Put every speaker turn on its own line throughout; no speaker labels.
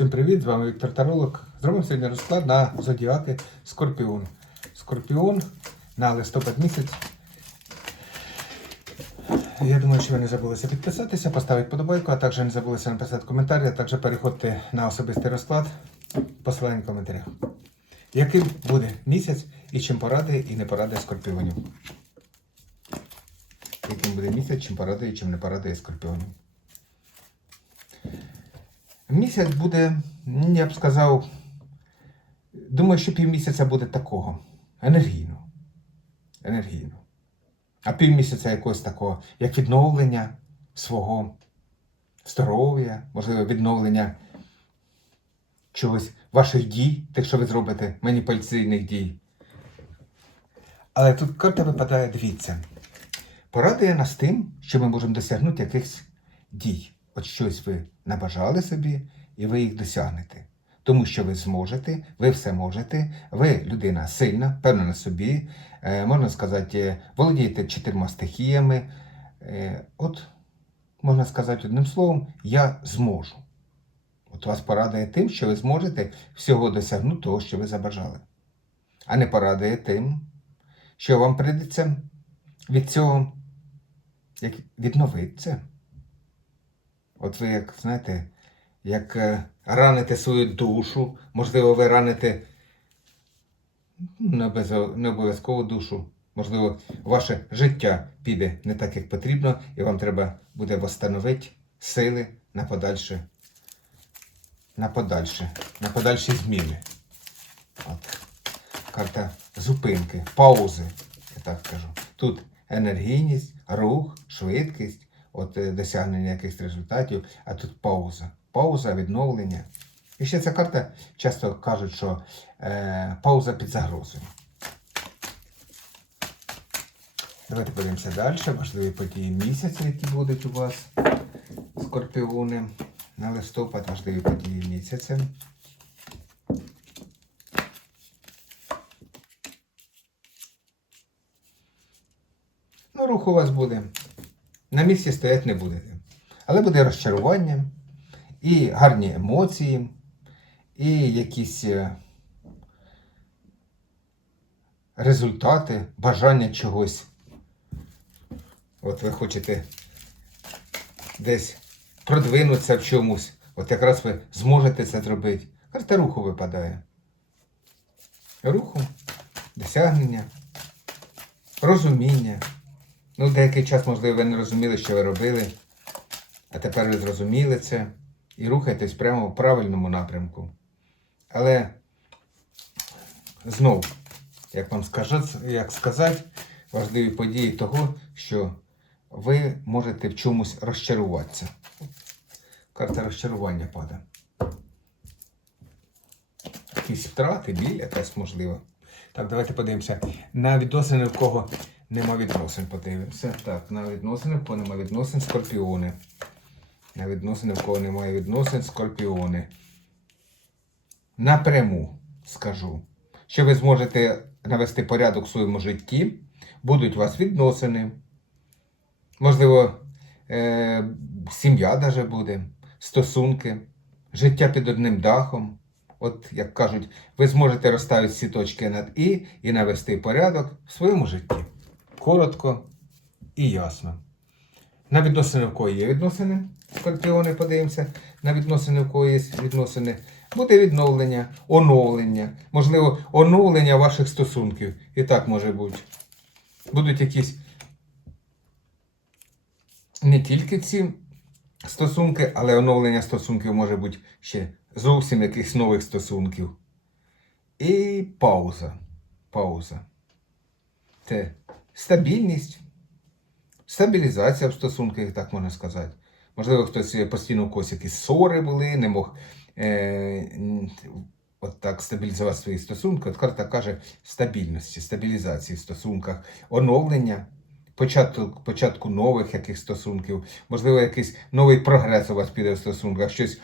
Всім привіт! З вами Віктор Таролог. Зробимо сьогодні розклад на зодіаки Скорпіон. Скорпіон на листопад місяць. Я думаю, що ви не забулися підписатися, поставити подобайку, а також не забулися написати коментар, а також переходьте на особистий розклад. Посилання в коментарях. Яким буде місяць і чим порадує і не порадує скорпіонів? Яким буде місяць, чим порадує і чим не порадує скорпіонів? Місяць буде, я б сказав, думаю, що півмісяця буде такого. Енергійно. Енергійно. А півмісяця якогось такого, як відновлення свого здоров'я, можливо, відновлення чогось ваших дій, тих, що ви зробите, маніпуляційних дій. Але тут карта випадає, дивіться. Порадує нас тим, що ми можемо досягнути якихось дій. От щось ви набажали собі, і ви їх досягнете. Тому що ви зможете, ви все можете, ви людина сильна, певна на собі, е, можна сказати, е, володієте чотирма стихіями. Е, от, можна сказати одним словом, я зможу. От вас порадує тим, що ви зможете всього досягнути того, що ви забажали. А не порадує тим, що вам прийдеться від цього як відновитися. Ви, як знаєте, як е, раните свою душу, можливо, ви раните не, обов'язково душу, можливо, ваше життя піде не так, як потрібно, і вам треба буде восстановити сили на подальше, на подальше, на подальші зміни. От. Карта зупинки, паузи, я так кажу. Тут енергійність, рух, швидкість, от е, досягнення якихось результатів, а тут пауза. Пауза, відновлення. І ще ця карта часто кажуть, що е, пауза під загрозою. Давайте подивимося далі. Важливі події місяця, які будуть у вас, скорпіони. На листопад важливі події місяця. Ну, рух у вас буде. На місці стояти не будете. Але буде розчарування, і гарні емоції, і якісь е, результати, бажання чогось. От ви хочете десь продвинутися в чомусь. От якраз ви зможете це зробити. Карта руху випадає. Руху, досягнення, розуміння. Ну, деякий час, можливо, ви не розуміли, що ви робили, а тепер ви зрозуміли це і рухаєтесь прямо в правильному напрямку. Але знов, як вам скажуть, як сказати, важливі події того, що ви можете в чомусь розчаруватися. Карта розчарування падає. Якісь втрати, біль якась можливо. Так, давайте подивимося. На відносини, в кого нема відносин, подивимося. Так, на відносини, в кого нема відносин, скорпіони. На відносини, в кого немає відносин, скорпіони. Напряму скажу, що ви зможете навести порядок в своєму житті, будуть у вас відносини. Можливо, е- сім'я даже буде, стосунки, життя під одним дахом. От, як кажуть, ви зможете розставити всі точки над І і навести порядок в своєму житті. Коротко і ясно. На відносини в кого є відносини, скорпіони, подивимося, на відносини в кого є відносини. Буде відновлення, оновлення, можливо, оновлення ваших стосунків. І так може бути. Будуть якісь не тільки ці стосунки, але оновлення стосунків може бути ще зовсім якихось нових стосунків. І пауза. Пауза. Це стабільність, стабілізація в стосунках, так можна сказати. Можливо, хтось постійно у когось якісь ссори були, не мог е, от так стабілізувати свої стосунки. От карта каже стабільності, стабілізації в стосунках, оновлення, початку, початку нових яких стосунків, можливо, якийсь новий прогрес у вас піде в стосунках, щось,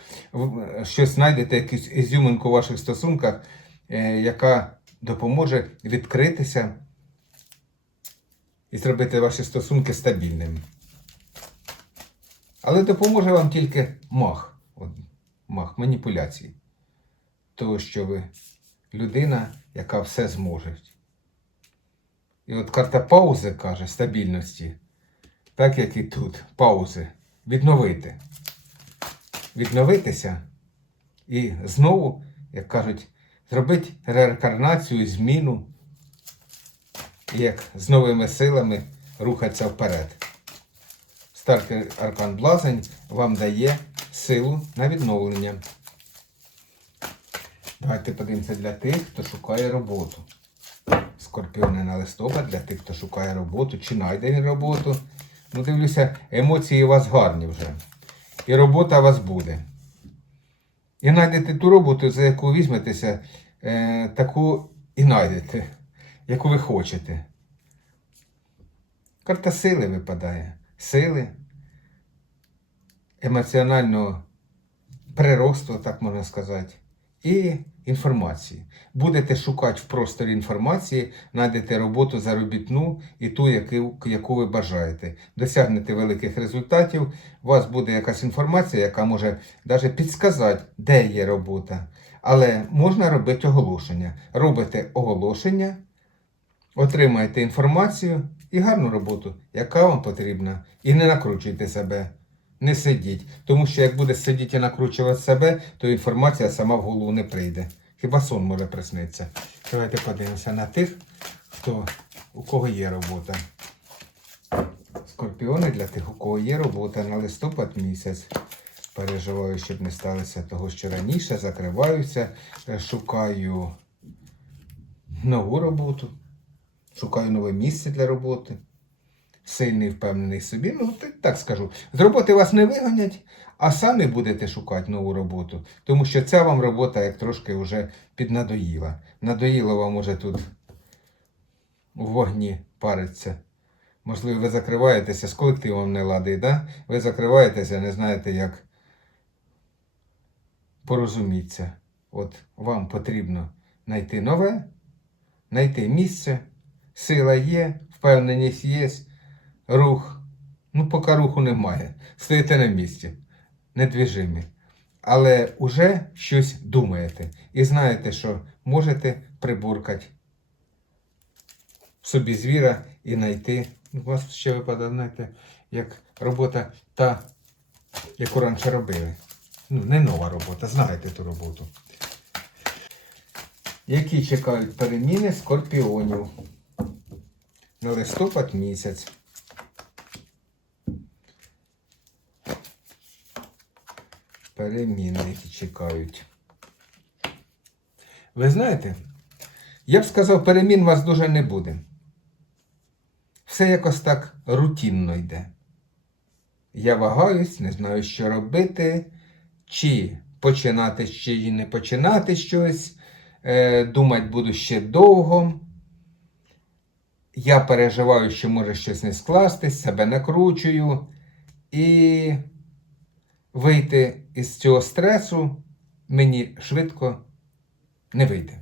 щось знайдете, якусь ізюминку у ваших стосунках, е, яка допоможе відкритися і зробити ваші стосунки стабільними. Але допоможе вам тільки мах. От, мах, маніпуляцій. Того, що ви людина, яка все зможе. І от карта паузи каже стабільності, так як і тут, паузи. Відновити. Відновитися і знову, як кажуть, зробити реінкарнацію, зміну, як з новими силами рухатися вперед. Старкий аркан Блазень вам дає силу на відновлення. Давайте подивимося для тих, хто шукає роботу. Скорпіони на листопад для тих, хто шукає роботу, чи знайде роботу. Ну, дивлюся, емоції у вас гарні вже. І робота у вас буде. І знайдете ту роботу, за яку візьметеся, е, таку і знайдете, яку ви хочете. Карта сили випадає. Сили, емоціонального приросту, так можна сказати, і інформації. Будете шукати в просторі інформації, знайдете роботу заробітну і ту, яку, яку ви бажаєте. Досягнете великих результатів, у вас буде якась інформація, яка може навіть підсказати, де є робота. Але можна робити оголошення. Робите оголошення, отримаєте інформацію і гарну роботу, яка вам потрібна. І не накручуйте себе. Не сидіть. Тому що як буде сидіти і накручувати себе, то інформація сама в голову не прийде. Хіба сон може приснитися. Давайте подивимося на тих, хто, у кого є робота. Скорпіони для тих, у кого є робота на листопад місяць. Переживаю, щоб не сталося того, що раніше закриваюся, е, шукаю нову роботу, шукаю нове місце для роботи. Сильний, впевнений в собі. Ну, так скажу. З роботи вас не вигонять, а самі будете шукати нову роботу. Тому що ця вам робота як трошки вже піднадоїла. Надоїло вам уже тут у вогні париться. Можливо, ви закриваєтеся з колективом не ладить, да? Ви закриваєтеся, не знаєте, як порозуміться. От вам потрібно знайти нове, знайти місце, сила є, впевненість є, рух. Ну, поки руху немає. Стоїте на місці, недвіжимі. Але вже щось думаєте і знаєте, що можете прибуркати в собі звіра і знайти. У вас ще випадає, знаєте, як робота та, яку раніше робили. Ну, не нова робота, знаєте ту роботу. Які чекають переміни скорпіонів на листопад місяць. Переміни, які чекають. Ви знаєте, я б сказав, перемін у вас дуже не буде. Все якось так рутинно йде. Я вагаюсь, не знаю, що робити, чи починати, чи не починати щось. Е, думати буду ще довго. Я переживаю, що може щось не скластись, себе накручую. І вийти із цього стресу мені швидко не вийде.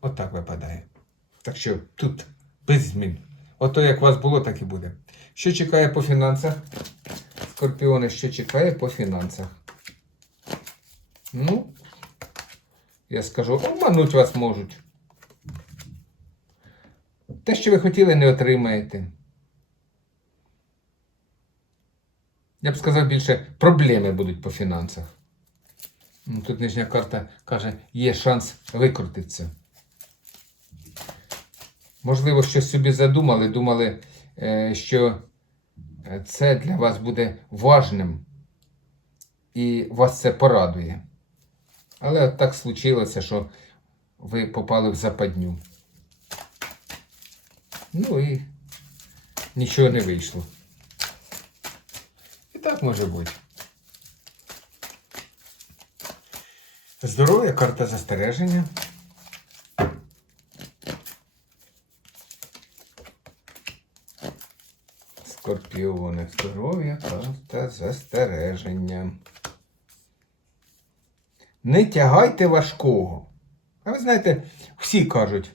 Отак випадає. Так що тут без змін. Ото як у вас було, так і буде. Що чекає по фінансах? Скорпіони, що чекає по фінансах? Ну, я скажу, обмануть вас можуть. Те, що ви хотіли, не отримаєте. Я б сказав більше, проблеми будуть по фінансах. Ну, Тут нижня карта каже, є шанс викрутитися. Можливо, щось собі задумали, думали, е, що е, це для вас буде важним і вас це порадує. Але так случилося, що ви попали в западню. Ну і нічого не вийшло. Так може бути. Здоров'я, карта застереження. Скорпіони, здоров'я, карта застереження. Не тягайте важкого. А ви знаєте, всі кажуть,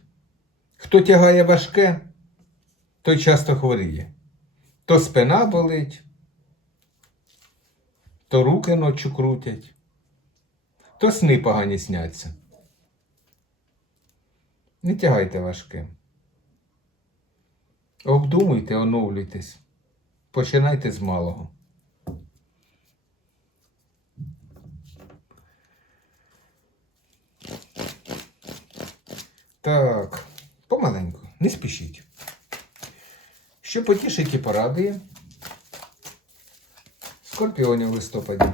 хто тягає важке, той часто хворіє. То спина болить, то руки ночі крутять. то сни погані сняться. Не тягайте важке. Обдумуйте, оновлюйтесь. Починайте з малого. Так, помаленьку, не спішіть. Що потішить і порадує? Скорпіонів в листопаді.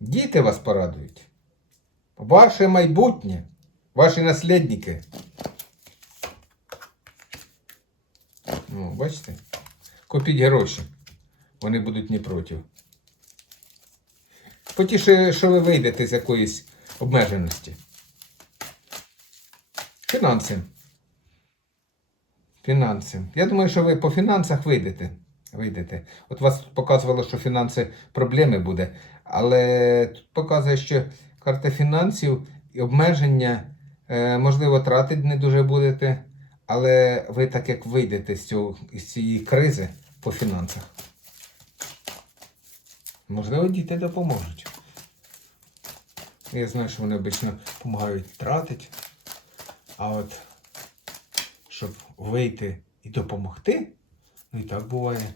Діти вас порадують. Ваше майбутнє, ваші наслідники. Ну, бачите? Купіть гроші. Вони будуть не проти. Потіше, що ви вийдете з якоїсь обмеженості. Фінанси. Фінанси. Я думаю, що ви по фінансах вийдете. Вийдете. От вас тут показувало, що фінанси проблеми буде, але тут показує, що карта фінансів і обмеження, е, можливо, тратить не дуже будете, але ви так як вийдете з, цього, з цієї кризи по фінансах. Можливо, діти допоможуть. Я знаю, що вони обично допомагають тратити. А от щоб вийти і допомогти, ну і так буває.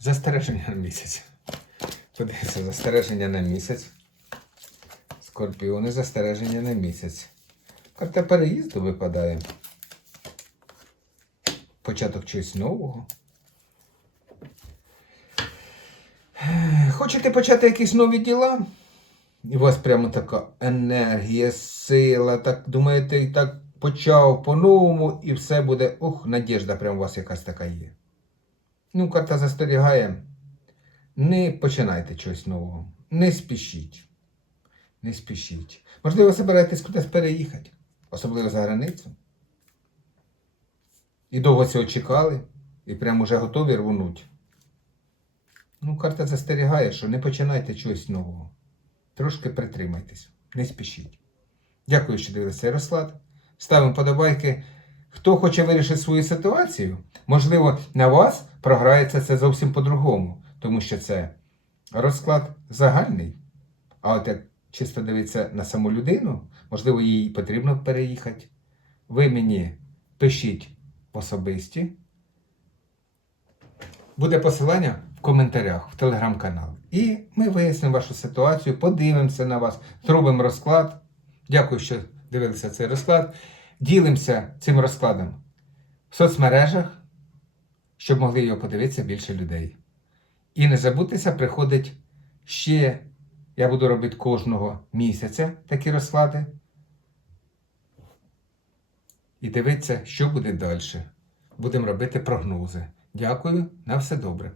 Застереження на місяць. Подивіться, застереження на місяць. Скорпіони застереження на місяць. Карта переїзду випадає. Початок чогось нового. Хочете почати якісь нові діла? І у вас прямо така енергія, сила, так думаєте, і так почав по-новому, і все буде. Ух, надіжда прямо у вас якась така є. Ну, карта застерігає. Не починайте чогось нового. Не спішіть. Не спішіть. Можливо, збираєтесь кудись переїхати, особливо за границю. І довго цього чекали, і прямо вже готові рвонуть. Ну, карта застерігає, що не починайте чогось нового. Трошки притримайтесь, не спішіть. Дякую, що дивилися розклад. Ставимо подобайки. Хто хоче вирішити свою ситуацію, можливо, на вас програється це зовсім по-другому, тому що це розклад загальний. А от як чисто дивитися на саму людину, можливо, їй потрібно переїхати. Ви мені пишіть особисті. Буде посилання в коментарях в телеграм-канал. І ми вияснимо вашу ситуацію, подивимося на вас, зробимо розклад. Дякую, що дивилися цей розклад. Ділимося цим розкладом в соцмережах, щоб могли його подивитися більше людей. І не забудьтеся, приходить ще, я буду робити кожного місяця такі розклади. І дивитися, що буде далі. Будемо робити прогнози. Дякую, на все добре.